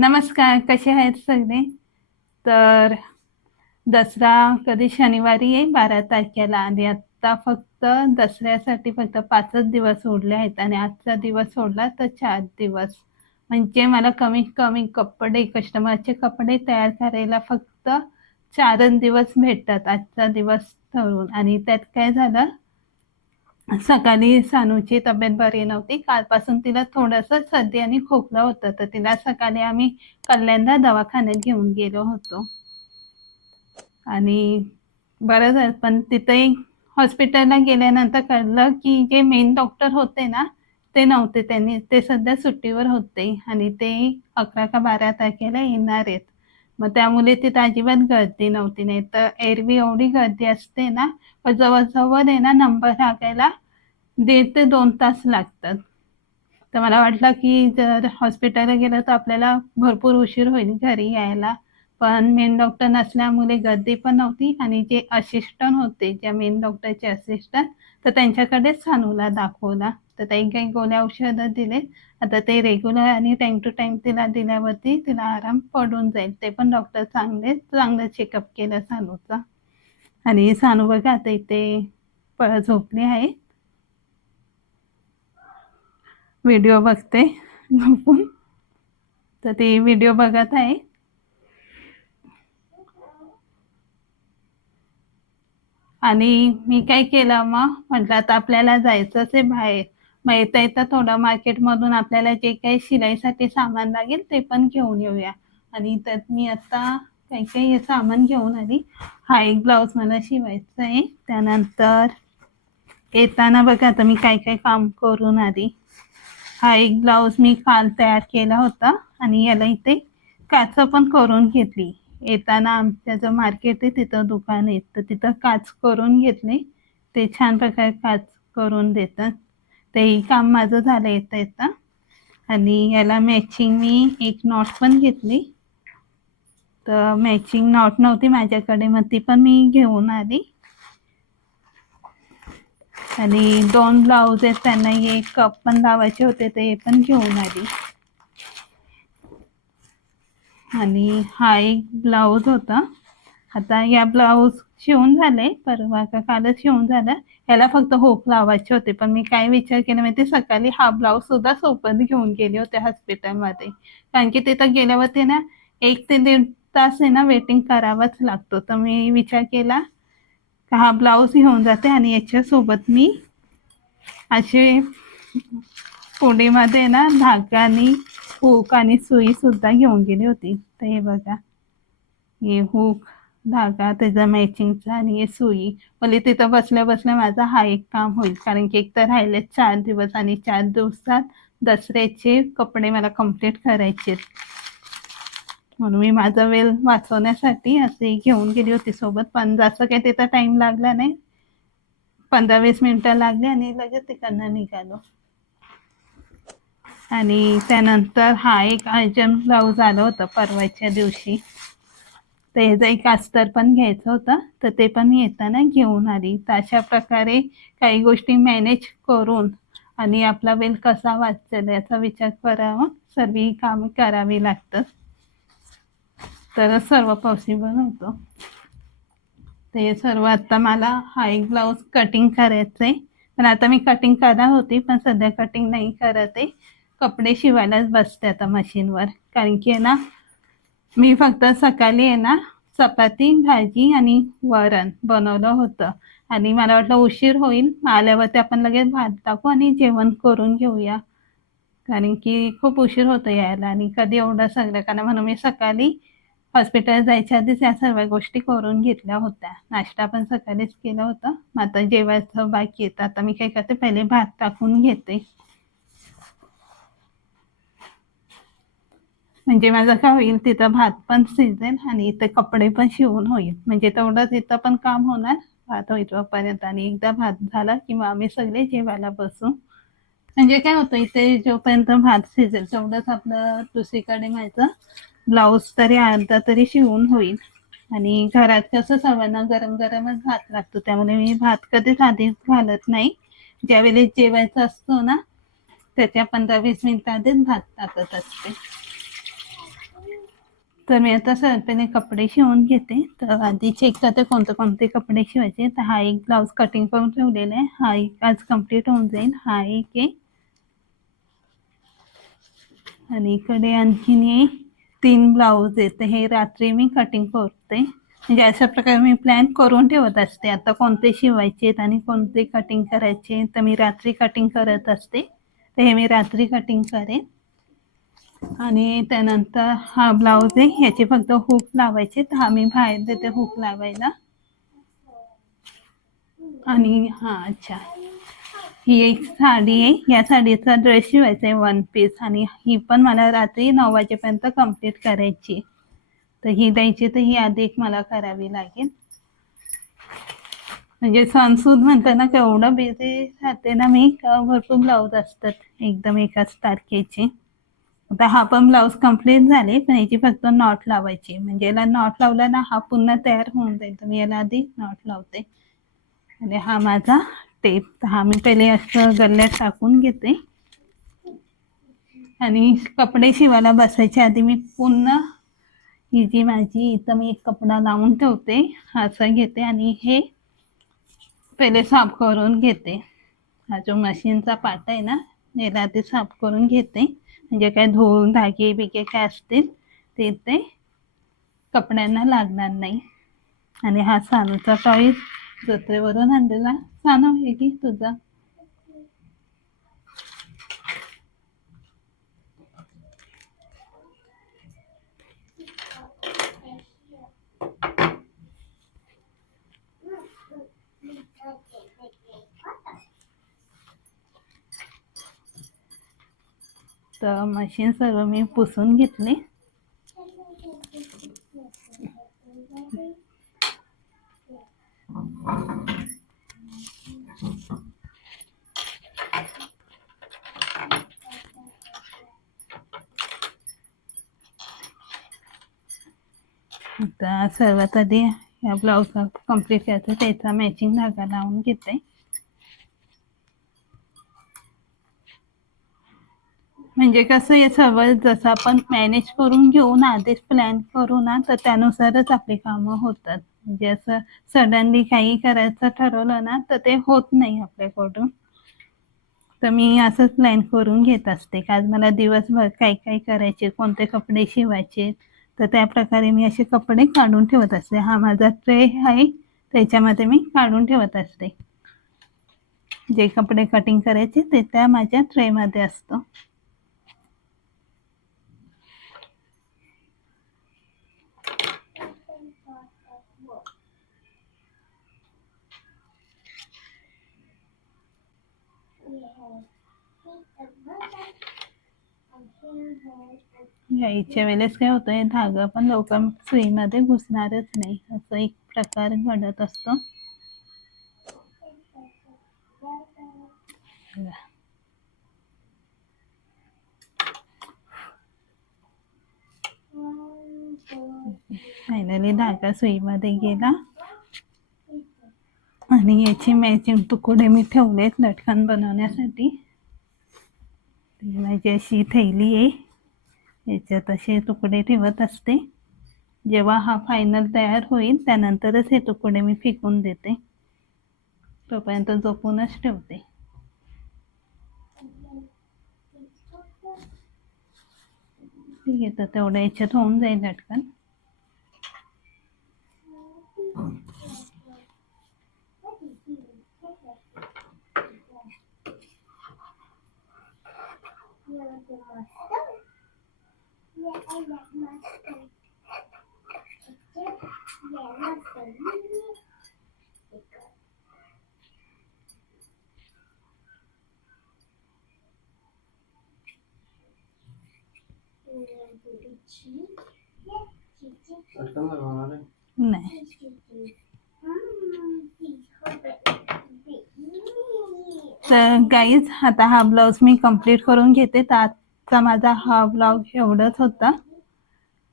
नमस्कार कसे आहेत सगळे? तर दसरा कधी शनिवारी आहे? बारा तारखेला आणि आत्ता फक्त दसऱ्यासाठी फक्त पाचच दिवस उरले आहेत आणि आजचा दिवस सोडला तर चार दिवस. म्हणजे मला कमीत कमी कपडे कस्टमरचे कपडे तयार करायला फक्त चारच दिवस भेटतात आजचा दिवस ठरून आणि त्यात काय झालं? सकाळी सानूची तब्येत बरी नव्हती. कालपासून तिला थोडंसं सर्दी आणि खोकला होतं. तर तिला सकाळी आम्ही कल्याणला दवाखान्यात घेऊन गेलो होतो. आणि बरं झालं पण तिथे हॉस्पिटलला गेल्यानंतर कळलं की जे मेन डॉक्टर होते ना ते नव्हते त्यांनी. ते सध्या सुट्टीवर होते आणि ते अकरा का बारा तारखेला येणार आहेत. मग त्यामुळे तिथं अजिबात गर्दी नव्हती. नाही तर एरवी एवढी गर्दी असते ना पण जवळजवळ आहे ना नंबर लागायला दीड ते दोन तास लागतात. तर मला वाटलं की जर हॉस्पिटलला गेलं तर आपल्याला भरपूर उशीर होईल घरी यायला. पण मेन डॉक्टर नसल्यामुळे गर्दी पण नव्हती आणि जे असिस्टंट होते ज्या मेन डॉक्टरचे असिस्टंट तर त्यांच्याकडेच सानूला दाखवला. तर काही काही गोळ्या औषधं दिले आता ते रेग्युलर आणि टाइम टू टाइम तिला दिल्यावरती तिला आराम पडून जाईल. ते पण डॉक्टर चांगले चांगलं चेकअप केलं सानूचा. आणि सानू बघा आता इथे झोपली आहे. व्हिडिओ बघते झोपून. तर ती व्हिडिओ बघत आहे. आणि मी काय केलं मग? म्हटलं आता आपल्याला जायचं आहे बाहेर. मग येता येता थोडं मार्केटमधून आपल्याला जे काही शिलाईसाठी सामान लागेल ते पण घेऊन येऊया. आणि त्यात मी आता काही काही सामान घेऊन आली. हा एक ब्लाऊज मला शिवायचा आहे. त्यानंतर येताना बघा आता मी काय काय काम करून आली. हा एक ब्लाऊज मी काल तयार केला होता आणि याला इथे काचं पण करून घेतली. येताना आमच्या जो मार्केट आहे तिथं दुकान आहे तर तिथं काच करून घेतली. ते छान प्रकारे काच करून देतात. तेही काम माझं झालं येतं येतं. आणि याला मॅचिंग मी एक नॉट पण घेतली. तर मॅचिंग नॉट नव्हती माझ्याकडे मग ती पण मी घेऊन आली. आणि दोन ब्लाऊज आहेत त्यांना एक कप पण लावायचे होते ते पण घेऊन आली. आणि हा एक ब्लाऊज होता. आता या ब्लाऊज शिवून झाले परवा का कालच शिवून झालं. याला फक्त होप लावायचे होते पण मी काय विचार केला माहिती सकाळी हा ब्लाऊज सुद्धा सोबत घेऊन गेले होते हॉस्पिटलमध्ये कारण की तिथं गेल्यावरती ना एक ते दीड तास आहे ना वेटिंग करावाच लागतो. तर मी विचार केला हा ब्लाऊज घेऊन जाते आणि याच्यासोबत मी असे पुडीमध्ये ना धागा आणि हुक आणि सुई सुद्धा घेऊन गेली होती. तर हे बघा हे हुक धागा त्याचा मॅचिंगचा आणि हे सुई. म्हणजे तिथं बसल्या बसल्या माझा हा एक काम होईल. कारण की एक तर राहिले चार दिवस आणि चार दिवसात दसऱ्याचे कपडे मला कंप्लीट करायचे म्हणून मी माझा वेळ वाचवण्यासाठी असे घेऊन गेली होती सोबत पण जास्त काही तिथं टाइम लागला नाही. पंधरा वीस मिनटं लागली आणि लगेच तिकडनं निघालो. आणि त्यानंतर हा एक अर्जंट ब्लाऊज आलं होतं परवाच्या दिवशी. तर ह्याचं एक अस्तर पण घ्यायचं होतं तर ते पण येताना घेऊन आली. तर अशा प्रकारे काही गोष्टी मॅनेज करून आणि आपला वेळ कसा वाचेल याचा विचार करावा. सर्व कामं करावी लागतात. तर सर्व पॉसिबल होतं ते सर्व आता मला हा एक ब्लाऊज कटिंग करायचं आहे पण आता मी कटिंग करणार होती पण सध्या कटिंग नाही करत आहे. कपडे शिवायलाच बसते आता मशीनवर कारण की आहे ना मी फक्त सकाळी आहे ना चपाती भाजी आणि वरण बनवलं होतं. आणि मला वाटलं उशीर होईल. आल्यावरती आपण लगेच भात टाकू आणि जेवण करून घेऊया. कारण की खूप उशीर होतो यायला आणि कधी एवढं सगळं कारण म्हणून मी सकाळी हॉस्पिटल जायच्या आधीच या सर्व गोष्टी करून घेतल्या होत्या. नाश्ता पण सकाळीच केला होता. मग आता जेवायचं बाकी येतं आता मी काय करते? पहिले भात टाकून घेते. म्हणजे माझं काय होईल? तिथं भात पण शिजेल आणि इथे कपडे पण शिवून होईल. म्हणजे तेवढंच इथं पण काम होणार. भात होईपर्यंत आणि एकदा भात झाला किंवा आम्ही सगळे जेवायला बसू. म्हणजे काय होतं? इथे जोपर्यंत भात शिजेल तेवढंच आपलं दुसरीकडे माझं ब्लाऊज तरी अर्धा तरी शिवून होईल. आणि घरात कसं सर्वांना गरम गरमच भात लागतो त्यामुळे मी भात कधीच आधीच घालत नाही. ज्यावेळेस जेवायचं असतो ना त्याच्या पंधरा वीस मिनिटं आधीच भात टाकत असते. तर मी आता सरपेने कपडे शिवून घेते. तर आधी चेक करते कोणते कोणते कपडे शिवायचे तर हा एक ब्लाऊज कटिंग करून ठेवलेला आहे. हा एक आज कंप्लीट होऊन जाईल. हा एक आहे. आणि इकडे आणखीन तीन ब्लाऊज आहेत तर हे रात्री मी कटिंग करते. म्हणजे अशा प्रकारे मी प्लॅन करून ठेवत असते. आता कोणते शिवायचे आहेत आणि कोणते कटिंग करायचे तर मी रात्री कटिंग करत असते. तर हे मी रात्री कटिंग करेन. आणि त्यानंतर हा ब्लाऊज आहे. ह्याचे फक्त हुक लावायचे तर हा मी बाहेर देते हुक लावायला. आणि हा अच्छा. ही एक साडी आहे या साडीचा ड्रेस शिवायचा आहे वन पीस आणि ही पण मला रात्री नऊ वाजेपर्यंत कंप्लीट करायची तर ही द्यायची तर ही आधी एक मला करावी लागेल. म्हणजे सणसूद म्हणताना केवढं बिझी राहते ना मी का भरपूर ब्लाऊज असतात एकदम एकाच तारखेचे. आता हा पण ब्लाऊज कंप्लीट झाले पण याची फक्त नॉट लावायची. म्हणजे याला नॉट लावला ना हा पुन्हा तयार होऊन जाईल. तर मी याला आधी नॉट लावते. आणि हा माझा ते हा मी पहिले असं गल्ल्यात टाकून घेते. आणि कपडे शिवायला बसायच्या आधी मी पुन्हा ही जी माझी इथं मी एक कपडा लावून ठेवते असं घेते आणि हे पहिले साफ करून घेते. हा जो मशीनचा पाटा आहे ना याला ते साफ करून घेते. म्हणजे काय धूळ धागे बिगे काय असतील ते ते कपड्यांना लागणार नाही. आणि हा सानूचा टॉईस जत्रेवरून आणलेला. सानू आहे की तुझा. तर मशीन सर्व मी पुसून घेतली. आता सर्वात आधी या ब्लाऊज कंप्लीट करायचं त्याचा मॅचिंग धागा लावून घेते. म्हणजे कसं हे सर्व जसं आपण मॅनेज करून घेऊ ना आधीच प्लॅन करू ना तर त्यानुसारच आपली कामं होतात. म्हणजे असं सडनली काही करायचं ठरवलं ना तर ते होत नाही आपल्याकडून. तर मी असंच प्लॅन करून घेत असते. का आज मला दिवसभर काय काय करायचे कोणते कपडे शिवायचे तर त्या प्रकारे मी असे कपडे काढून ठेवत असते. हा माझा ट्रे आहे. त्याच्यामध्ये मी काढून ठेवत असते. जे कपडे कटिंग करायचे ते त्या माझ्या ट्रेमध्ये असतो. यायच्या वेळेस काय होतं धागा पण लवकर सुईमध्ये घुसणारच नाही. असं एक प्रकार घडत असतो. फायनली धागा सुईमध्ये गेला. आणि याची मॅचिंग तुकडे मी ठेवलेत लटकन बनवण्यासाठी. ती माझी अशी थैली आहे. याच्यात असे तुकडे ठेवत असते. जेव्हा हा फायनल तयार होईल त्यानंतरच हे तुकडे मी फेकून देते. तोपर्यंत जपूनच ठेवते. ठीक आहे तर तेवढ्या याच्यात होऊन जाईल लटकन चटकन लागणार आहे. नाही तर गाईज आता हा ब्लाऊज मी कंप्लीट करून घेते. तर आजचा माझा हा ब्लाऊज एवढंच होता.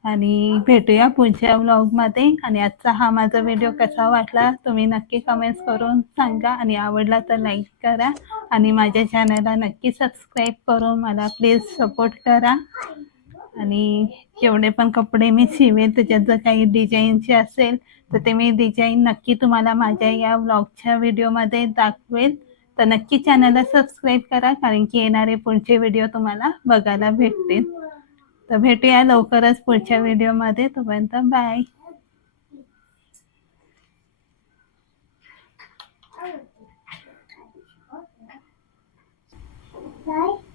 आणि भेटूया पुढच्या ब्लॉगमध्ये आणि आजचा हा माझा व्हिडिओ कसा वाटला तुम्ही नक्की कमेंट्स करून सांगा. आणि आवडला तर लाईक करा. आणि माझ्या चॅनलला नक्की सबस्क्राईब करून मला प्लीज सपोर्ट करा. आणि जेवढे पण कपडे मी शिवेल त्याच्यात जर काही डिझाईनचे असेल तर ते मी डिझाईन नक्की तुम्हाला माझ्या या व्लॉगच्या व्हिडिओमध्ये दाखवेल. तर नक्की चॅनलला सबस्क्राईब करा कारण की येणारे पुढचे व्हिडिओ तुम्हाला बघायला भेटतील. तर भेटूया लवकरच पुढच्या व्हिडिओमध्ये तोपर्यंत बाय Bye.